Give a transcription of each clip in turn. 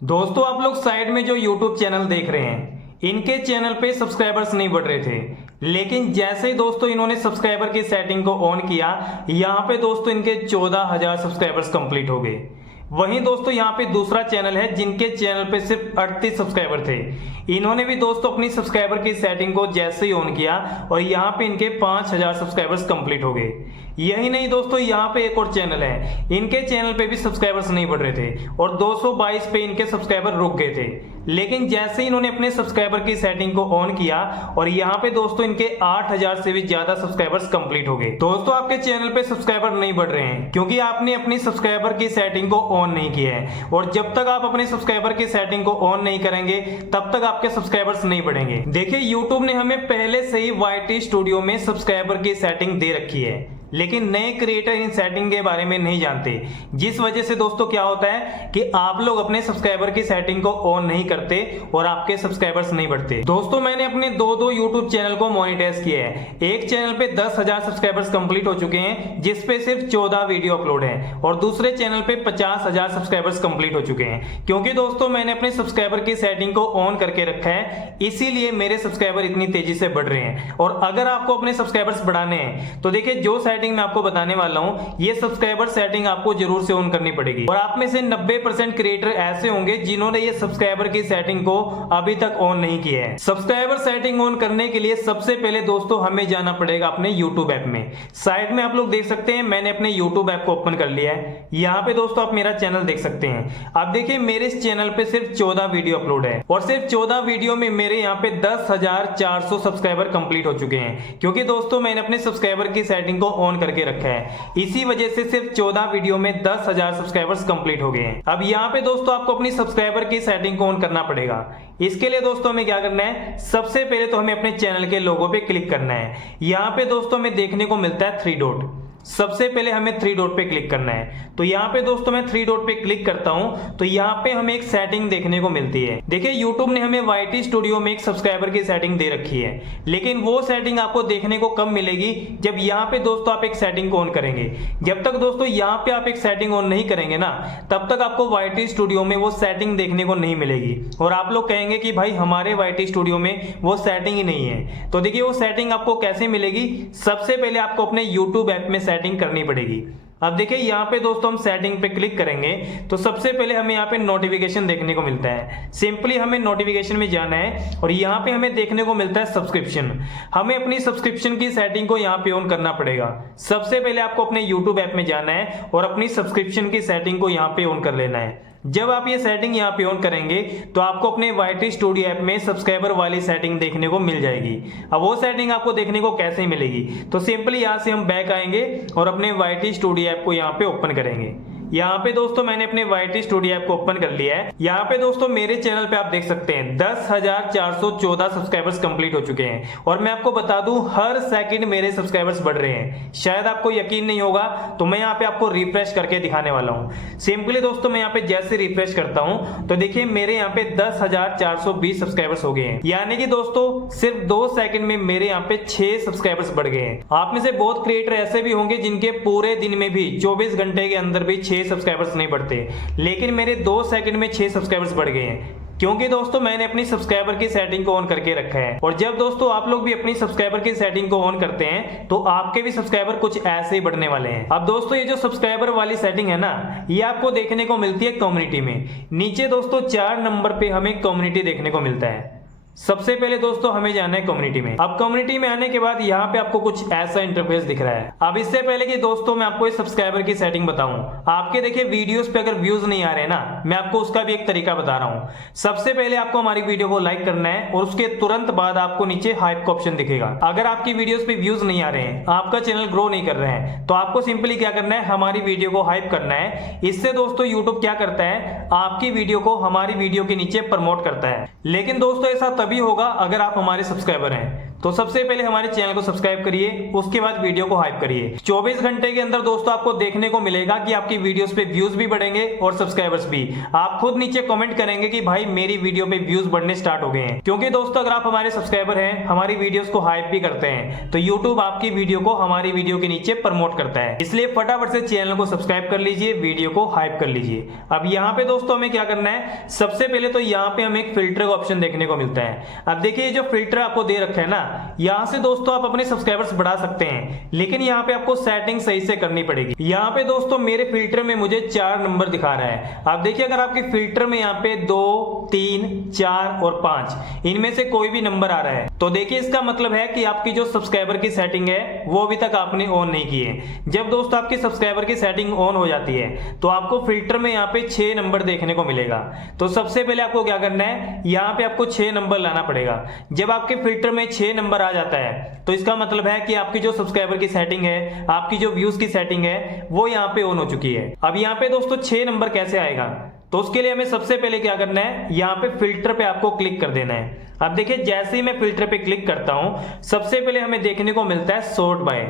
दोस्तों आप लोग साइड में जो YouTube चैनल देख रहे हैं, इनके चैनल पे सब्सक्राइबर्स नहीं बढ़ रहे थे। लेकिन जैसे ही दोस्तों इन्होंने सब्सक्राइबर की सेटिंग को ऑन किया, यहाँ पे दोस्तों इनके 14,000 सब्सक्राइबर्स कंप्लीट हो गए। वहीं दोस्तों यहाँ पे दूसरा चैनल है जिनके चैनल पे सिर्फ 38 सब्सक्राइबर थे। इन्होंने भी दोस्तों अपनी सब्सक्राइबर की सेटिंग को जैसे ही ऑन किया और यहाँ पे इनके 5,000 सब्सक्राइबर्स कंप्लीट हो गए। यही नहीं दोस्तों, यहाँ पे एक और चैनल है, इनके चैनल पे भी सब्सक्राइबर्स नहीं बढ़ रहे थे और 222 पे इनके सब्सक्राइबर रुक गए थे। लेकिन जैसे ही इन्होंने अपने सब्सक्राइबर की सेटिंग को ऑन किया और यहाँ पे दोस्तों इनके 8,000 से भी ज्यादा सब्सक्राइबर्स कंप्लीट हो गए। दोस्तों आपके चैनल पे सब्सक्राइबर नहीं बढ़ रहे हैं क्योंकि आपने अपनी सब्सक्राइबर की सेटिंग को ऑन नहीं किया है, और जब तक आप अपने सब्सक्राइबर की सेटिंग को ऑन नहीं करेंगे तब तक आपके सब्सक्राइबर्स नहीं बढ़ेंगे। देखिए YouTube ने हमें पहले से ही YT स्टूडियो में सब्सक्राइबर की सेटिंग दे रखी है, लेकिन नए क्रिएटर इन सेटिंग के बारे में नहीं जानते, जिस वजह से दोस्तों क्या होता है कि आप लोग अपने सब्सक्राइबर की सेटिंग को ऑन नहीं करते और आपके सब्सक्राइबर्स नहीं बढ़ते। दोस्तों मैंने अपने दो YouTube चैनल को मोनेटाइज किया है। एक चैनल पे 10,000 सब्सक्राइबर्स कंप्लीट हो चुके हैं जिसपे सिर्फ 14 वीडियो अपलोड है, और दूसरे चैनल पे 50,000 सब्सक्राइबर्स कंप्लीट हो चुके हैं। क्योंकि दोस्तों मैंने अपने सब्सक्राइबर की सेटिंग को ऑन करके रखा है, इसीलिए मेरे सब्सक्राइबर इतनी तेजी से बढ़ रहे हैं। और अगर आपको अपने सब्सक्राइबर्स बढ़ाने हैं तो देखिए जो सेटिंग मैं आपको बताने वाला हूं, ये सब्सक्राइबर सेटिंग आपको जरूर से ऑन करनी पड़ेगी। और आप में से 90% क्रिएटर ऐसे होंगे जिन्होंने ये सब्सक्राइबर की सेटिंग को अभी तक ऑन नहीं किया है। सब्सक्राइबर सेटिंग ऑन करने के लिए सबसे पहले दोस्तों हमें जाना पड़ेगा अपने YouTube ऐप में। साइड में आप लोग देख सकते हैं, मैंने अपने YouTube ऐप को ओपन कर लिया है। यहाँ पे दोस्तों आप मेरा चैनल देख सकते हैं। आप देखिए मेरे इस चैनल पे सिर्फ 14 वीडियो अपलोड है, और सिर्फ 14 वीडियो में मेरे यहाँ पे 10,400 सब्सक्राइबर कंप्लीट हो चुके हैं। क्योंकि दोस्तों मैंने अपने सब्सक्राइबर की सेटिंग को ऑन करके रखा है, इसी वजह से सिर्फ 14 वीडियो में 10,000 सब्सक्राइबर्स कंप्लीट हो गए हैं। अब यहाँ पे दोस्तों आपको अपनी सब्सक्राइबर की सेटिंग को ऑन करना पड़ेगा। इसके लिए दोस्तों हमें क्या करना है, सबसे पहले तो हमें अपने चैनल के लोगो पे क्लिक करना है। यहाँ पे दोस्तों हमें देखने को मिलता है 3 डॉट। सबसे पहले हमें 3 डॉट पे क्लिक करना है। तो यहाँ पे दोस्तों मैं 3 डॉट पे क्लिक करता हूं तो यहाँ पे हमें एक सेटिंग देखने को मिलती है। देखिए YouTube ने हमें YT स्टूडियो में एक सब्सक्राइबर की सेटिंग दे रखी है, लेकिन वो सेटिंग आपको देखने को कब मिलेगी, जब यहाँ पे दोस्तों आप एक सेटिंग को ऑन करेंगे। जब तक दोस्तों यहाँ पे आप एक सेटिंग ऑन नहीं करेंगे ना, तब तक आपको YT स्टूडियो में वो सेटिंग देखने को नहीं मिलेगी, और आप लोग कहेंगे कि भाई हमारे YT स्टूडियो में वो सेटिंग ही नहीं है। तो देखिए वो सेटिंग आपको कैसे मिलेगी, सबसे पहले आपको अपने YouTube ऐप में सेटिंग करनी पड़ेगी। अब देखिए यहाँ पे दोस्तों हम सेटिंग पे क्लिक करेंगे तो सबसे पहले हमें यहाँ पे नोटिफिकेशन देखने को मिलता है। सिंपली हमें नोटिफिकेशन में जाना है और यहाँ पे हमें देखने को मिलता है सब्सक्रिप्शन। हमें अपनी सब्सक्रिप्शन की सेटिंग को यहाँ पे ऑन करना पड़ेगा। सबसे पहले आपको अपने YouTube ऐप में जाना है और अपनी सब्सक्रिप्शन की सेटिंग को यहाँ पे ऑन कर लेना है। जब आप ये सेटिंग यहाँ पे ऑन करेंगे तो आपको अपने YT स्टूडियो ऐप में सब्सक्राइबर वाली सेटिंग देखने को मिल जाएगी। अब वो सेटिंग आपको देखने को कैसे मिलेगी, तो सिंपली यहाँ से हम बैक आएंगे और अपने YT स्टूडियो ऐप को यहाँ पे ओपन करेंगे। यहाँ पे दोस्तों मैंने अपने YT स्टूडियो ऐप को ओपन कर लिया है। यहाँ पे दोस्तों मेरे चैनल पे आप देख सकते हैं 10,414 सब्सक्राइबर्स कंप्लीट हो चुके हैं, और मैं आपको बता दूं हर सेकंड मेरे सब्सक्राइबर्स बढ़ रहे हैं। शायद आपको यकीन नहीं होगा, तो मैं यहाँ पे आपको रिफ्रेश करके दिखाने वाला हूँ। सिंपली दोस्तों मैं यहाँ पे जैसे रिफ्रेश करता हूँ तो देखिए मेरे यहाँ पे 10,420 सब्सक्राइबर्स हो गए हैं। यानी कि दोस्तों सिर्फ 2 सेकंड में मेरे यहाँ पे 6 सब्सक्राइबर्स बढ़ गए हैं। आप में से बहुत क्रिएटर ऐसे भी होंगे जिनके पूरे दिन में भी 24 घंटे के अंदर भी 6 सब्सक्राइबर्स नहीं बढ़ते, लेकिन मेरे 2 सेकंड में 6 सब्सक्राइबर्स बढ़ गए हैं, क्योंकि दोस्तों मैंने अपनी सब्सक्राइबर की सेटिंग को ऑन करके रखा है। और जब दोस्तों आप लोग भी अपनी सब्सक्राइबर की सेटिंग को ऑन करते हैं तो आपके भी सब्सक्राइबर कुछ ऐसे ही बढ़ने वाले हैं। अब दोस्तों ये जो सब्सक्राइबर वाली सेटिंग है ना, ये आपको देखने को मिलती है कम्युनिटी में। नीचे दोस्तों 4 नंबर पे हमें कम्युनिटी देखने को मिलता है। सबसे पहले दोस्तों हमें जाना है कम्युनिटी में। अब कम्युनिटी में आने के बाद यहाँ पे आपको कुछ ऐसा इंटरफेस दिख रहा है। अब इससे पहले कि दोस्तों मैं आपको इस सब्सक्राइबर की सेटिंग बताऊं, आपके देखिए वीडियोस पे अगर व्यूज नहीं आ रहे ना, मैं आपको उसका भी एक तरीका बता रहा हूँ। सबसे पहले आपको हमारी वीडियो को लाइक करना है और उसके तुरंत बाद आपको नीचे हाइप का ऑप्शन दिखेगा। अगर आपकी वीडियोस पे व्यूज नहीं आ रहे हैं, आपका चैनल ग्रो नहीं कर रहे हैं, तो आपको सिंपली क्या करना है, हमारी वीडियो को हाइप करना है। इससे दोस्तों यूट्यूब क्या करता है, आपकी वीडियो को हमारी वीडियो के नीचे प्रमोट करता है। लेकिन दोस्तों ऐसा तभी होगा अगर आप हमारे सब्सक्राइबर हैं। तो सबसे पहले हमारे चैनल को सब्सक्राइब करिए, उसके बाद वीडियो को हाइप करिए। 24 घंटे के अंदर दोस्तों आपको देखने को मिलेगा कि आपकी वीडियोस पे व्यूज भी बढ़ेंगे और सब्सक्राइबर्स भी। आप खुद नीचे कमेंट करेंगे कि भाई मेरी वीडियो पे व्यूज बढ़ने स्टार्ट हो गए हैं, क्योंकि दोस्तों अगर आप हमारे सब्सक्राइबर हैं, हमारी वीडियोस को हाइप भी करते हैं, तो यूट्यूब आपकी वीडियो को हमारी वीडियो के नीचे प्रमोट करता है। इसलिए फटाफट से चैनल को सब्सक्राइब कर लीजिए, वीडियो को हाइप कर लीजिए। अब यहाँ पे दोस्तों हमें क्या करना है, सबसे पहले तो यहाँ पे हमें एक फिल्टर का ऑप्शन देखने को मिलता है। अब देखिए जो फिल्टर आपको दे रखा है ना, यहाँ से दोस्तों आप अपने सब्सक्राइबर्स बढ़ा सकते हैं, लेकिन यहाँ पे आपको सेटिंग सही से करनी पड़ेगी। यहाँ पे दोस्तों मेरे फिल्टर में मुझे 4 नंबर दिखा रहा है। आप देखिए अगर आपके फिल्टर में यहाँ पे 2, 3, 4 और 5 इनमें से कोई भी नंबर आ रहा है, तो देखिए इसका मतलब है कि आपकी जो सब्सक्राइबर की सेटिंग है वो अभी तक आपने ऑन नहीं की है। जब दोस्तों आपकी सब्सक्राइबर की सेटिंग ऑन हो जाती है तो आपको फिल्टर में यहाँ पे 6 नंबर देखने को मिलेगा। तो सबसे पहले आपको क्या करना है, यहाँ पे आपको 6 नंबर लाना पड़ेगा। जब आपके फिल्टर में 6 नंबर आ जाता है तो इसका मतलब है कि आपकी जो सब्सक्राइबर की सेटिंग है, आपकी जो व्यूज की सेटिंग है वो यहाँ पे ऑन हो चुकी है। अब यहाँ पे दोस्तों 6 नंबर कैसे आएगा, तो उसके लिए हमें सबसे पहले क्या करना है, यहाँ पे फिल्टर पे आपको क्लिक कर देना है। अब देखिए जैसे ही मैं फिल्टर पे क्लिक करता हूं, सबसे पहले हमें देखने को मिलता है सॉर्ट बाय।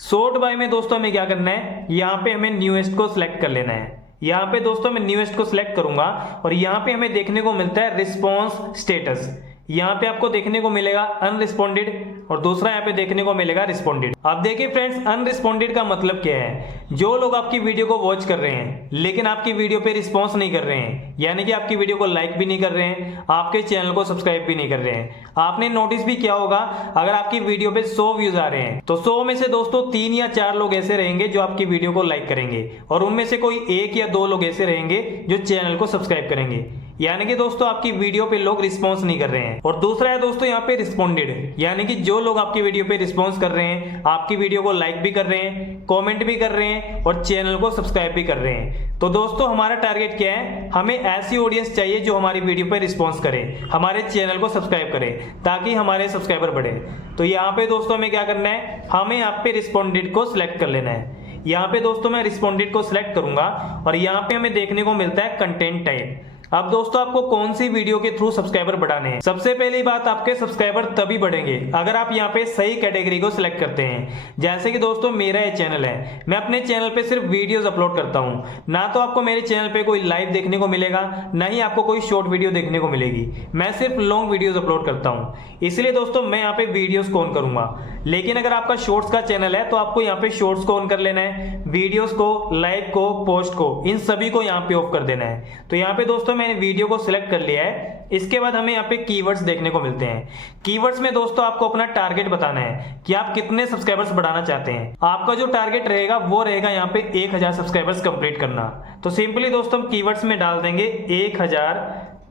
सॉर्ट बाय में दोस्तों हमें क्या करना है, यहाँ पे हमें न्यूएस्ट को सिलेक्ट कर लेना है। यहाँ पे दोस्तों मैं न्यूएस्ट को सिलेक्ट करूंगा और यहाँ पे हमें देखने को मिलता है रिस्पॉन्स स्टेटस। यहाँ पे आपको देखने को मिलेगा अनरिस्पॉन्डेड और दूसरा यहाँ पे देखने को मिलेगा रिस्पॉन्डेड। अब देखिए फ्रेंड्स, अनरिस्पॉन्डेड का मतलब क्या है, जो लोग आपकी वीडियो को वॉच कर रहे हैं लेकिन आपकी वीडियो पे रिस्पॉन्स नहीं कर रहे हैं, यानी कि आपकी वीडियो को लाइक भी नहीं कर रहे हैं, आपके चैनल को सब्सक्राइब भी नहीं कर रहे हैं। आपने नोटिस भी किया होगा, अगर आपकी वीडियो पे 100 व्यूज आ रहे हैं तो 100 में से दोस्तों 3 या 4 लोग ऐसे रहेंगे जो आपकी वीडियो को लाइक करेंगे और उनमें से कोई 1 या 2 लोग ऐसे रहेंगे जो चैनल को सब्सक्राइब करेंगे। यानी कि दोस्तों आपकी वीडियो पे लोग रिस्पॉन्स नहीं कर रहे हैं। और दूसरा है दोस्तों यहाँ पे रिस्पॉन्डेड, यानी कि जो लोग आपकी वीडियो पे रिस्पॉन्स कर रहे हैं, आपकी वीडियो को लाइक भी कर रहे हैं, कमेंट भी कर रहे हैं और चैनल को सब्सक्राइब भी कर रहे हैं। तो दोस्तों हमारा टारगेट क्या है, हमें ऐसी ऑडियंस चाहिए जो हमारी वीडियो पे रिस्पॉन्स करे, हमारे चैनल को सब्सक्राइब करे, ताकि हमारे सब्सक्राइबर बढ़े। तो यहाँ पे दोस्तों हमें क्या करना है, हमें यहाँ पे रिस्पॉन्डेड को सिलेक्ट कर लेना है। यहाँ पे दोस्तों मैं रिस्पॉन्डेड को सिलेक्ट करूंगा और यहाँ पे हमें देखने को मिलता है कंटेंट टाइप। अब दोस्तों आपको कौन सी वीडियो के थ्रू सब्सक्राइबर बढ़ाने हैं। सबसे पहली बात, आपके सब्सक्राइबर तभी बढ़ेंगे अगर आप यहाँ पे सही कैटेगरी को सिलेक्ट करते हैं। जैसे कि दोस्तों मेरा ये चैनल है, मैं अपने चैनल पे सिर्फ वीडियोस अपलोड करता हूँ, ना तो आपको मेरे चैनल पे कोई लाइव देखने को मिलेगा, ना ही आपको कोई शॉर्ट वीडियो देखने को मिलेगी। मैं सिर्फ लॉन्ग वीडियोस अपलोड करता हूँ, इसलिए दोस्तों मैं यहाँ पे वीडियोस को ऑन करूंगा। लेकिन अगर आपका शॉर्ट्स का चैनल है तो आपको यहाँ पे शॉर्ट्स को ऑन कर लेना है, वीडियोस को, लाइव को, पोस्ट को, इन सभी को यहाँ पे ऑफ कर देना है। तो यहाँ पे दोस्तों मैंने वीडियो को सिलेक्ट कर लिया है। इसके बाद हमें यहाँ पे कीवर्ड्स देखने को मिलते हैं। कीवर्ड्स में दोस्तों आपको अपना टारगेट बताना है कि आप कितने सब्सक्राइबर्स बढ़ाना चाहते हैं। आपका जो टारगेट रहेगा वो रहेगा यहाँ पे 1000 सब्सक्राइबर्स कंप्लीट करना। तो सिंपली दोस्तों हम कीवर्ड्स में डाल देंगे 1000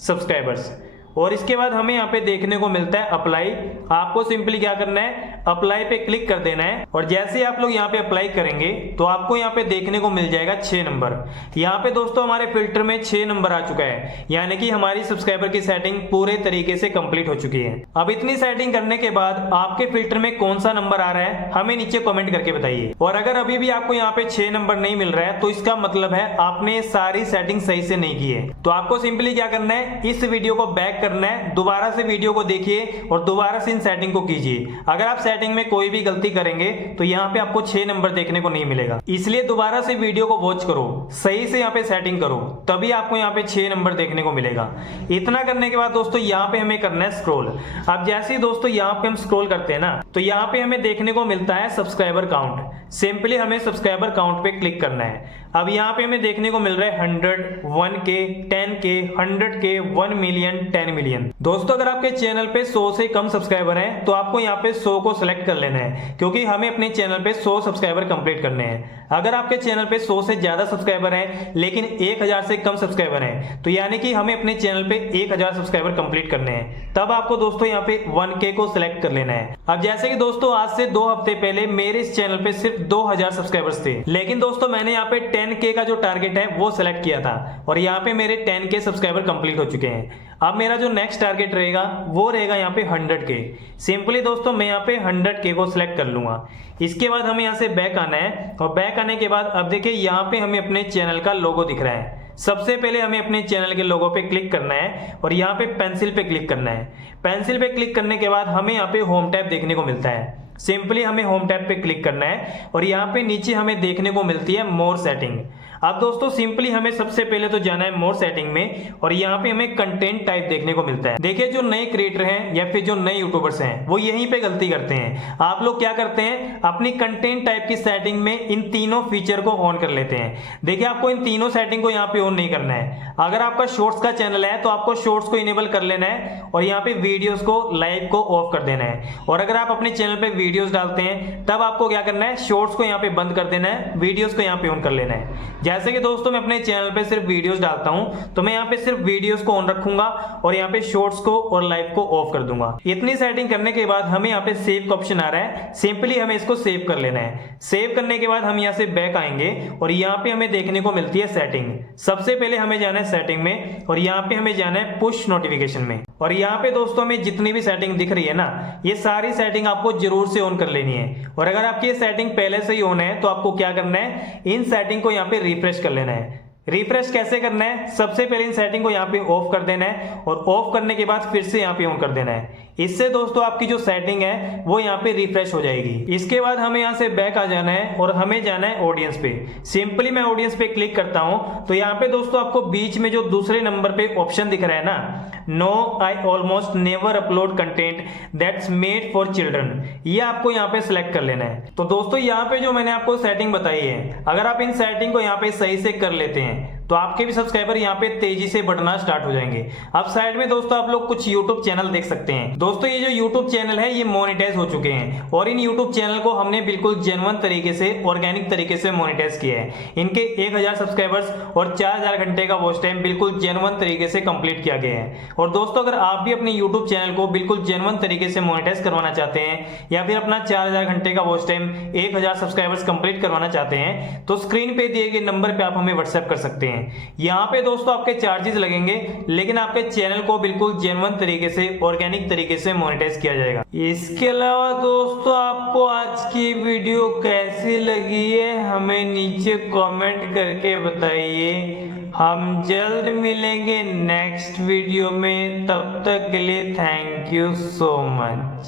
सब्सक्राइबर्स और इसके बाद हमें यहाँ पे देखने को मिलता है अप्लाई। आपको सिंपली क्या करना है, अप्लाई पे क्लिक कर देना है और जैसे ही आप लोग यहाँ पे अप्लाई करेंगे तो आपको यहाँ पे देखने को मिल जाएगा 6 नंबर। यहाँ पे दोस्तों हमारे फिल्टर में 6 नंबर आ चुका है, यानी कि हमारी सब्सक्राइबर की सेटिंग पूरे तरीके से कंप्लीट हो चुकी है। अब इतनी सेटिंग करने के बाद आपके फिल्टर में कौन सा नंबर आ रहा है हमें नीचे कमेंट करके बताइए। और अगर अभी भी आपको यहाँ पे 6 नंबर नहीं मिल रहा है तो इसका मतलब है आपने सारी सेटिंग सही से नहीं की है। तो आपको सिंपली क्या करना है, इस वीडियो को बैक करना है, दोबारा से वीडियो को देखिए और दोबारा से इन सेटिंग को कीजिए। अगर आप सेटिंग में कोई भी गलती करेंगे तो यहाँ पे आपको 6 नंबर देखने को नहीं मिलेगा। इसलिए दोबारा से वीडियो को वॉच करो, सही से यहाँ पे सेटिंग करो, तभी आपको यहाँ पे 6 नंबर देखने को मिलेगा। इतना करने के बाद दोस्तों यहाँ पे हमें करना है स्क्रॉल। अब जैसे ही दोस्तों यहाँ पे हम स्क्रॉल करते हैं ना, तो यहाँ पे हमें देखने को मिलता है सब्सक्राइबर काउंट। सिंपली हमें सब्सक्राइबर काउंट पे क्लिक करना है। अब यहाँ पे हमें देखने को मिल रहा है 100, 1K, 10K, 100K, 1 million, 10 million. दोस्तों अगर आपके चैनल पे 100 से कम सब्सक्राइबर हैं तो आपको यहाँ पे 100 को सिलेक्ट कर लेना है, क्योंकि हमें अपने चैनल पे 100 सब्सक्राइबर कंप्लीट करने हैं। अगर आपके चैनल पे 100 से ज्यादा सब्सक्राइबर हैं लेकिन 1000 से कम सब्सक्राइबर हैं, तो यानी कि हमें अपने चैनल पे 1000 सब्सक्राइबर कंप्लीट करने हैं, तब आपको दोस्तों यहाँ पे 1K को सिलेक्ट कर लेना है। अब जैसे कि दोस्तों आज से 2 हफ्ते पहले मेरे इस चैनल पे सिर्फ 2000 सब्सक्राइबर्स थे, लेकिन दोस्तों मैंने यहाँ पे 10K का जो टारगेट है वो सिलेक्ट किया था और यहाँ पे मेरे 10K सब्सक्राइबर कंप्लीट हो चुके हैं। अब मेरा जो नेक्स्ट टारगेट रहेगा वो रहेगा यहाँ पे 100K। सिंपली दोस्तों मैं यहाँ पे 100K को सिलेक्ट कर लूंगा। इसके बाद हमें यहाँ से बैक आना है और बैक आने के बाद अब देखिए यहाँ पे हमें अपने चैनल का लोगो दिख रहा है। सबसे पहले हमें अपने चैनल के लोगो पे क्लिक करना है और यहाँ पे पेंसिल पे क्लिक करना है। पेंसिल पे क्लिक करने के बाद हमें यहाँ पे होम टैब देखने को मिलता है। सिंपली हमें होम टैब पे क्लिक करना है और यहाँ पे नीचे हमें देखने को मिलती है मोर सेटिंग। अब दोस्तों सिंपली हमें सबसे पहले तो जाना है मोर सेटिंग में और यहाँ पे हमें कंटेंट टाइप देखने को मिलता है। देखिए जो नए क्रिएटर हैं या फिर जो नए यूट्यूबर्स हैं वो यहीं पे गलती करते हैं। आप लोग क्या करते हैं, अपनी कंटेंट टाइप की सेटिंग में इन तीनों फीचर को ऑन कर लेते हैं। देखिए आपको इन तीनों सेटिंग को यहाँ पे ऑन नहीं करना है। अगर आपका शॉर्ट्स का चैनल है तो आपको शॉर्ट्स को इनेबल कर लेना है और यहाँ पे वीडियोस को लाइव को ऑफ कर देना है। और अगर आप अपने चैनल पे वीडियोस डालते हैं तब आपको क्या करना है, शॉर्ट्स को यहाँ पे बंद कर देना है, वीडियोस को यहाँ पे ऑन कर लेना है। जैसे कि दोस्तों मैं अपने चैनल पे सिर्फ वीडियोस डालता हूं तो मैं यहाँ पे सिर्फ वीडियोस को ऑन रखूंगा और यहाँ पे शॉर्ट्स को और लाइव को ऑफ कर दूंगा। इतनी सेटिंग करने के बाद हमें यहाँ पे सेव का ऑप्शन आ रहा है, सिंपली हमें इसको सेव कर लेना है। सेव करने के बाद हम यहाँ से बैक आएंगे और यहाँ पे हमें देखने को मिलती है सेटिंग। सबसे पहले हमें जाना है सेटिंग में और यहाँ पे हमें जाना है पुश नोटिफिकेशन में। और यहाँ पे दोस्तों हमें जितनी भी सेटिंग दिख रही है ना, ये सारी सेटिंग आपको जरूर से ऑन कर लेनी है। और अगर आपकी ये सेटिंग पहले से ही ऑन है तो आपको क्या करना है, इन सेटिंग को यहाँ पे रिफ्रेश कर लेना है। रिफ्रेश कैसे करना है, सबसे पहले इन सेटिंग को यहाँ पे ऑफ कर देना है और ऑफ करने के बाद फिर से यहाँ पे ऑन कर देना है। इससे दोस्तों आपकी जो सेटिंग है वो यहाँ पे रिफ्रेश हो जाएगी। इसके बाद हमें यहाँ से बैक आ जाना है और हमें जाना है ऑडियंस पे। सिंपली मैं ऑडियंस पे क्लिक करता हूँ तो यहाँ पे दोस्तों आपको बीच में जो दूसरे नंबर पे ऑप्शन दिख रहा है ना, no I almost never upload content that's made for children, ये आपको यहाँ पे सिलेक्ट कर लेना है। तो दोस्तों यहाँ पे जो मैंने आपको सेटिंग बताई है, अगर आप इन सेटिंग को यहाँ पे सही से कर लेते हैं तो आपके भी सब्सक्राइबर यहाँ पे तेजी से बढ़ना स्टार्ट हो जाएंगे। अब साइड में दोस्तों आप लोग कुछ YouTube चैनल देख सकते हैं। दोस्तों ये जो YouTube चैनल है ये मोनेटाइज हो चुके हैं और इन YouTube चैनल को हमने बिल्कुल जेन्युइन तरीके से, ऑर्गेनिक तरीके से मोनेटाइज किया है। इनके 1000 सब्सक्राइबर्स और 4000 घंटे का वॉच टाइम बिल्कुल जेन्युइन तरीके से कंप्लीट किया गया है। और दोस्तों अगर आप भी अपने YouTube चैनल को बिल्कुल जेन्युइन तरीके से मोनेटाइज करवाना चाहते हैं या फिर अपना 4000 घंटे का वॉच टाइम 1000 सब्सक्राइबर्स कंप्लीट करवाना चाहते हैं तो स्क्रीन पे दिए गए नंबर पे आप हमें व्हाट्सएप कर सकते हैं। यहाँ पे दोस्तों आपके चार्जेस लगेंगे लेकिन आपके चैनल को बिल्कुल जेन्युइन तरीके से, ऑर्गेनिक तरीके से मोनेटाइज किया जाएगा। इसके अलावा दोस्तों आपको आज की वीडियो कैसी लगी है हमें नीचे कमेंट करके बताइए। हम जल्द मिलेंगे नेक्स्ट वीडियो में, तब तक के लिए थैंक यू सो मच।